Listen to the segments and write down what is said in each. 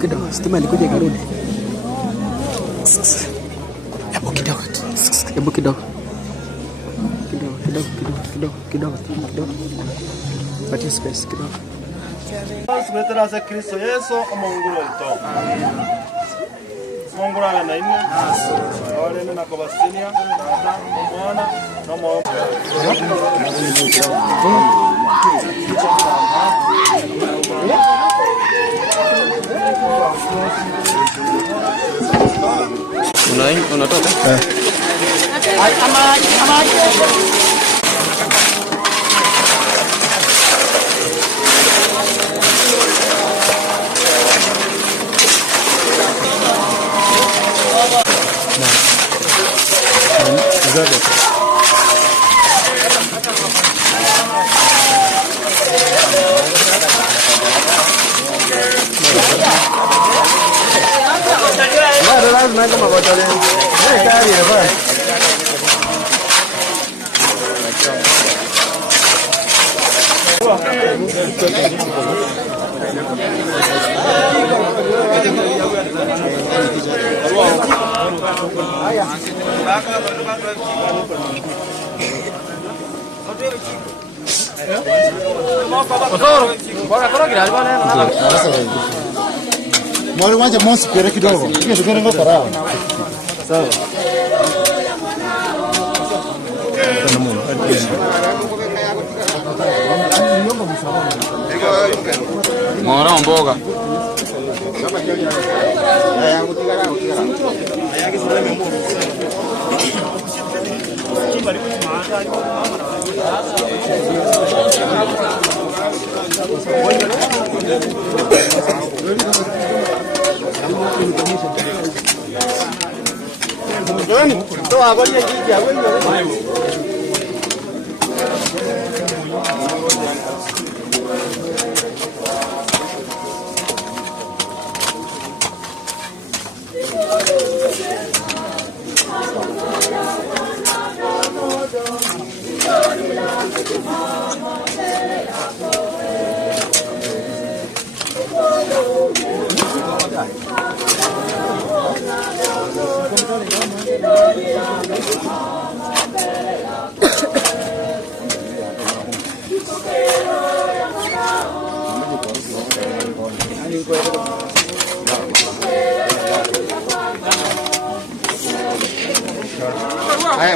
Kidogo, stima ilikuja ikarudi. Hebu kidogo. Hebu kidogo. Kidogo. Patia space kidogo. Tumetera za Kristo Yesu omonguru ito. Monguru ana ine. Wale na kobasinia, dada, mwana, na mwa. Unatoka? Mwali wanja monsi pere kidogo. Kile tukene ngo parao. Sawa. Mora mboga.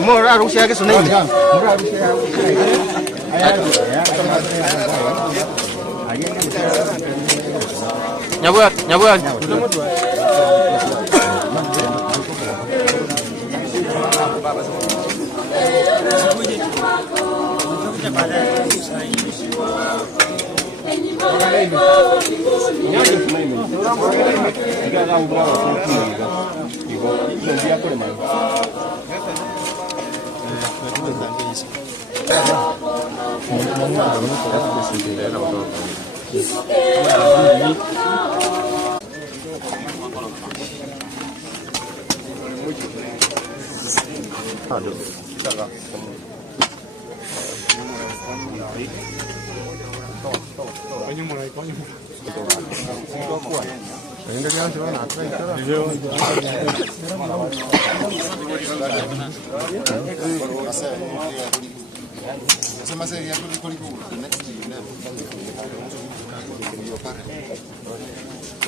Mora Rusia ke sunai. Mora Rusia. Nyabuat.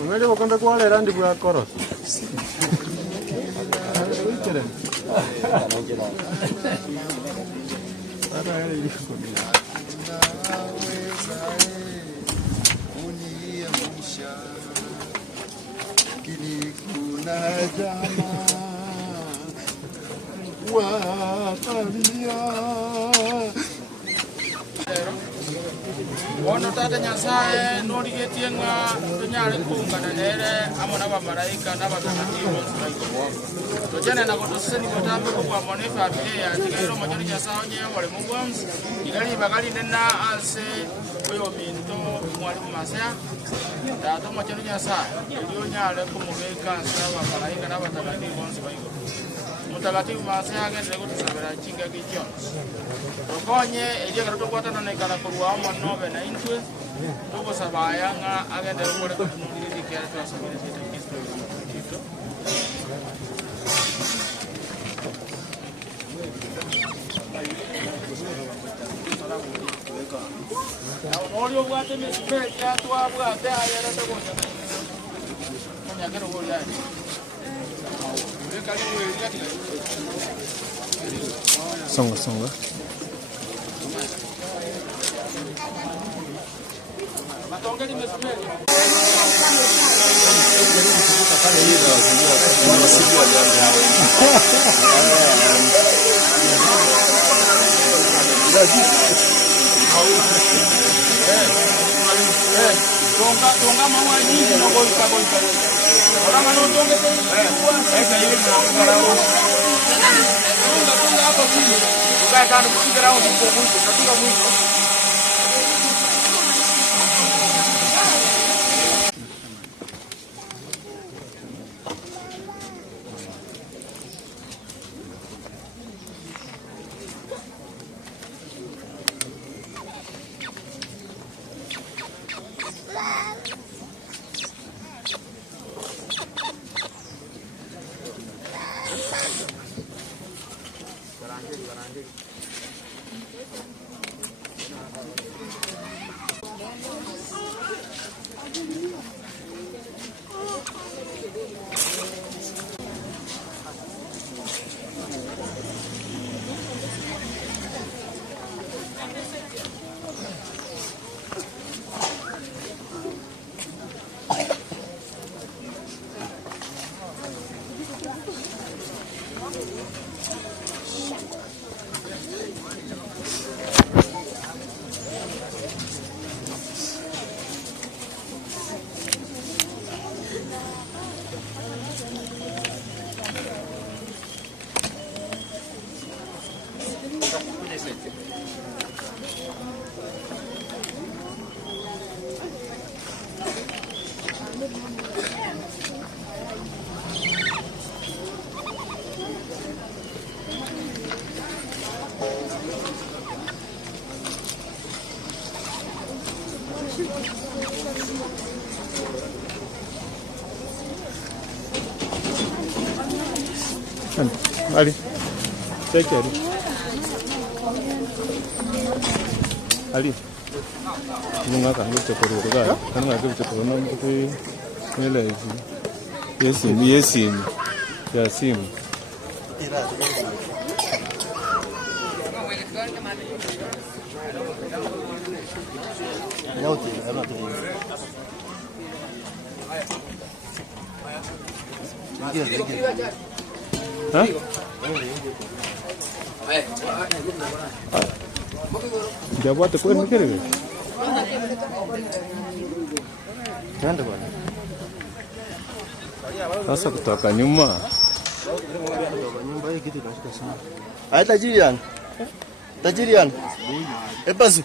Unajua wakanda kwa wale randi kwa koros. Ono tata nyasaye nori getienga tunyale kungana nere amona ba malaika na batakatifu to jana na kutoseni kutambe kwa mone familia tigero majani nyasaye nye wale mugwams igali bagali nena ase oyo minto mwali masya tata majani nyasaye ndio nyale kumugeka sawa malaika na batakatifu bonse baiko mutakatifu masya agende kutusabira chinga kichons Tokonye ejeka tukwatana na ikala kurwa omonove na intwe tuko sabayanga agende ukole kutunuliri kera twasabire sita Kristo Kristo Olio bwate mesipeli atwa bwate ayera tokonya nyakero hola Songa. Tonga mama nyingi na golka. Ora mano tonge tonga hapo chini. Ukae kando kupiga round kwa mwisho, katika mwisho. Ali. Take it. Ali. Nunga kan gitu perlu kan nggak gitu perlu nanti nilai sih. Yesim. Yasim. Hah? Jawa tu kau mikir ke? Jangan tu. Asal kutoka nyuma. Nyumba hii kitu kinashika sana. Tajirian. Epasu.